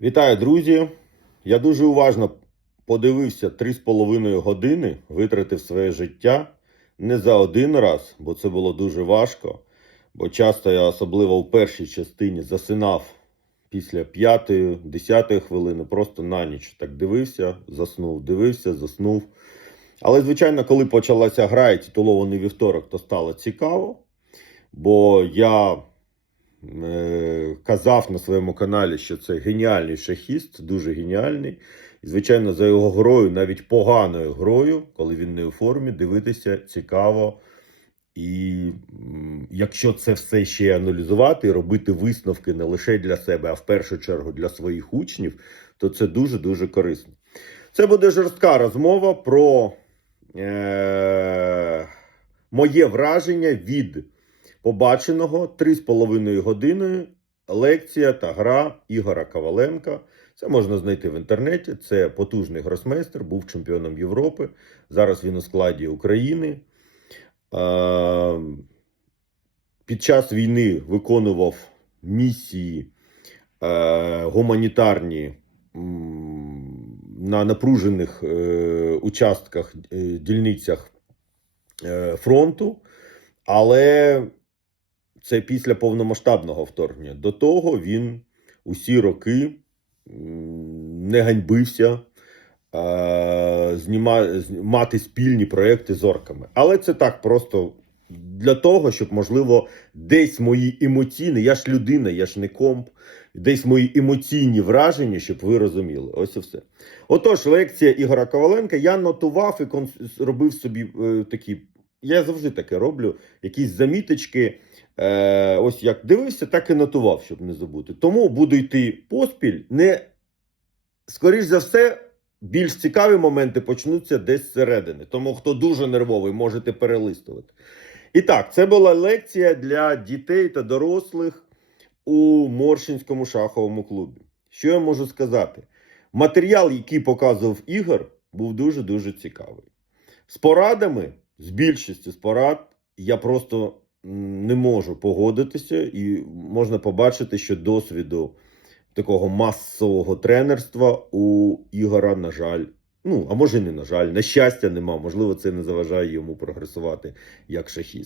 Вітаю, друзі! Я дуже уважно подивився 3,5 години, витратив своє життя не за один раз, бо це було дуже важко. Бо часто я, особливо в першій частині, засинав після 5-10 хвилини, просто на ніч так дивився, заснув, дивився, заснув. Але, звичайно, коли почалася гра і титулований вівторок, то стало цікаво. Бо я казав на своєму каналі, що це геніальний шахіст, дуже геніальний. І, звичайно, за його грою, навіть поганою грою, коли він не у формі, дивитися цікаво. І якщо це все ще аналізувати робити висновки не лише для себе, а в першу чергу для своїх учнів, то це дуже-дуже корисно. Це буде жорстка розмова про е- моє враження від побаченого 3,5 години лекція та гра Ігора Коваленка. Це можна знайти в інтернеті. Це потужний гросмейстер, був чемпіоном Європи. Зараз він у складі України. Під час війни виконував місії е, гуманітарні на напружених е, участках, е, дільницях фронту. Але це після повномасштабного вторгнення. До того він усі роки не ганьбився мати спільні проекти з орками. Але це так просто для того, щоб, можливо, десь мої емоційні, я ж людина, я ж не комп, десь мої емоційні враження, щоб ви розуміли. Ось і все. Отож, лекція Ігора Коваленка. Я нотував і робив собі е, такі. Я завжди таке роблю, якісь заміточки. Е, ось як дивився, так і нотував, щоб не забути. Тому буду йти поспіль. Не скоріш за все, більш цікаві моменти почнуться десь зсередини. Тому хто дуже нервовий, можете перелистувати. І так, це була лекція для дітей та дорослих у Моршинському шаховому клубі. Що я можу сказати? Матеріал, який показував Ігор, був дуже-дуже цікавий. З порадами, з більшістю з порад, я просто не можу погодитися, і можна побачити, що досвіду такого масового тренерства у Ігора, на жаль, ну, а може, і не на жаль, на щастя, нема. Можливо, це не заважає йому прогресувати як шахіст.